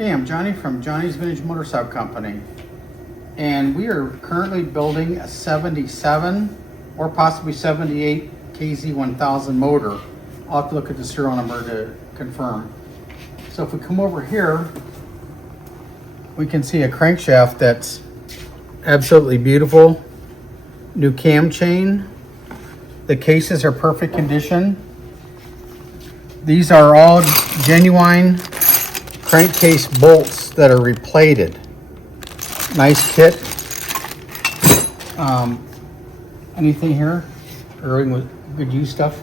Hey, I'm Johnny from Johnny's Vintage Motorcycle Company, and we are currently building a 77 or possibly 78 KZ1000 motor. I'll have to look at the serial number to confirm. So if we come over here, we can see a crankshaft that's absolutely beautiful. New cam chain. The cases are perfect condition. These are all genuine crankcase bolts that are replated. Nice kit. Anything here? Everything with good use stuff?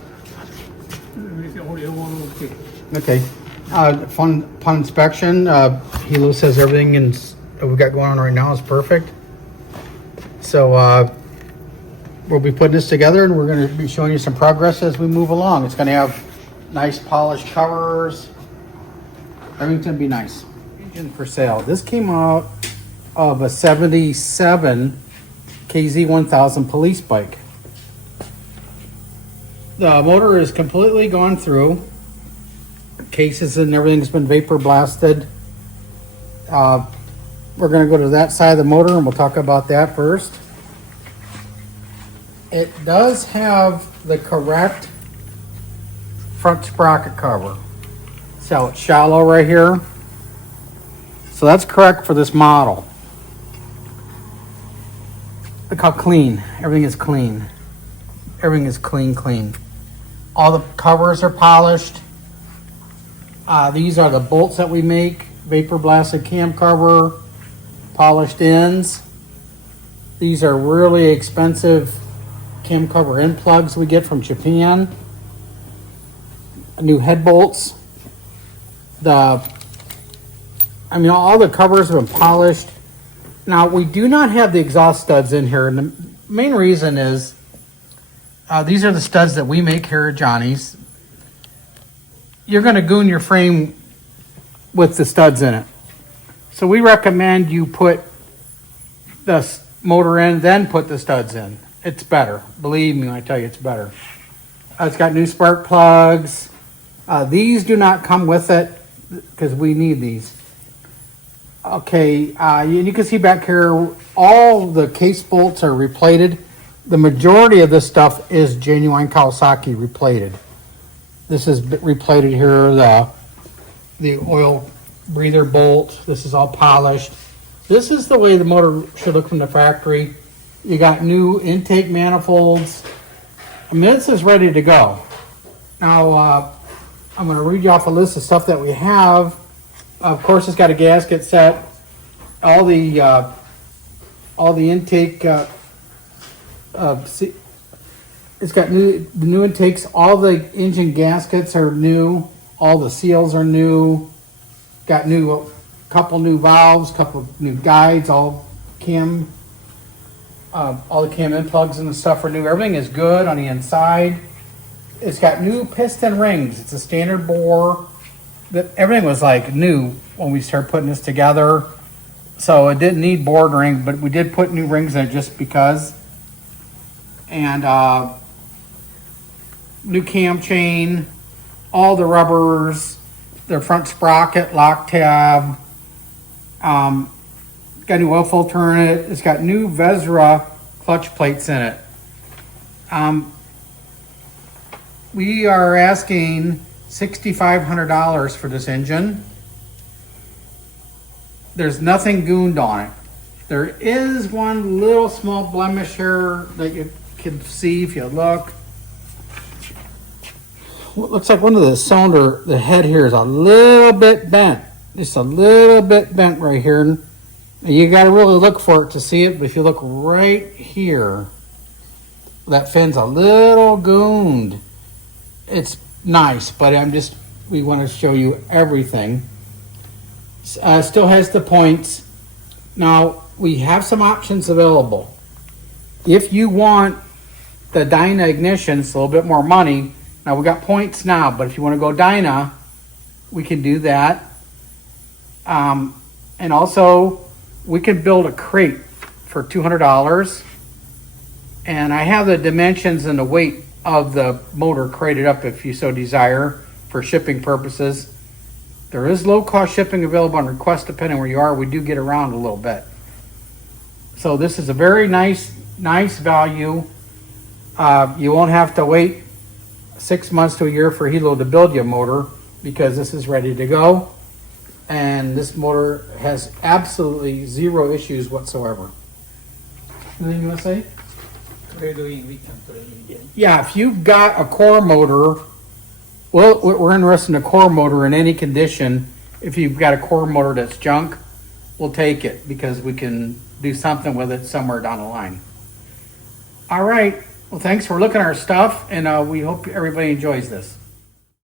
Okay. Upon inspection, Hilo says everything we've got going on right now is perfect. So we'll be putting this together, and we're going to be showing you some progress as we move along. It's going to have nice polished covers. Everything's going to be nice. Engine for sale. This came out of a 77 KZ1000 Police Bike. The motor is completely gone through. Cases and everything's been vapor blasted. We're going to go to that side of the motor and we'll talk about that first. It does have the correct front sprocket cover. So it's shallow right here. So that's correct for this model. Look how clean. Everything is clean. Everything is clean. All the covers are polished. These are the bolts that we make. Vapor blasted cam cover, polished ends. These are really expensive cam cover end plugs we get from Japan. New head bolts. All the covers have been polished. Now, we do not have the exhaust studs in here, and the main reason is these are the studs that we make here at Johnny's. You're going to goon your frame with the studs in it. So we recommend you put the motor in, then put the studs in. It's better. Believe me when I tell you it's better. It's got new spark plugs. These do not come with it because we need these. Okay, you can see back here, all the case bolts are replated. The majority of this stuff is genuine Kawasaki replated. This is replated here, the oil breather bolt. This is all polished. This is the way the motor should look from the factory. You got new intake manifolds. This is ready to go. Now, I'm going to read you off a list of stuff that we have. Of course, it's got a gasket set. All the intake. It's got the new intakes. All the engine gaskets are new. All the seals are new. Got couple new valves, couple new guides. All the cam end plugs and the stuff are new. Everything is good on the inside. It's got new piston rings. It's a standard bore. Everything was like new when we started putting this together. So it didn't need board ring, but we did put new rings in it just because. And new cam chain, all the rubbers, the front sprocket, lock tab. Got a new oil filter in it. It's got new Vezra clutch plates in it. We are asking $6,500 for this engine. There's nothing gooned on it. There is one little small blemish here that you can see if you look. It looks like one of the cylinder, the head here is a little bit bent. Just a little bit bent right here. You got to really look for it to see it, but if you look right here, that fin's a little gooned. It's nice, but we want to show you everything. Still has the points. Now, we have some options available. If you want the dyna ignition, it's a little bit more money. Now, we got points now, but if you want to go dyna, we can do that. And also, we can build a crate for $200. And I have the dimensions and the weight of the motor crated up if you so desire for shipping purposes. There is low-cost shipping available on request depending where you are. We do get around a little bit. So this is a very nice value. You won't have to wait 6 months to a year for Hilo to build you a motor because this is ready to go. And this motor has absolutely zero issues whatsoever. Anything you want to say? We can put it in. Yeah, if you've got a core motor, well, we're interested in a core motor in any condition. If you've got a core motor that's junk, we'll take it because we can do something with it somewhere down the line. All right. Well, thanks for looking at our stuff, and we hope everybody enjoys this.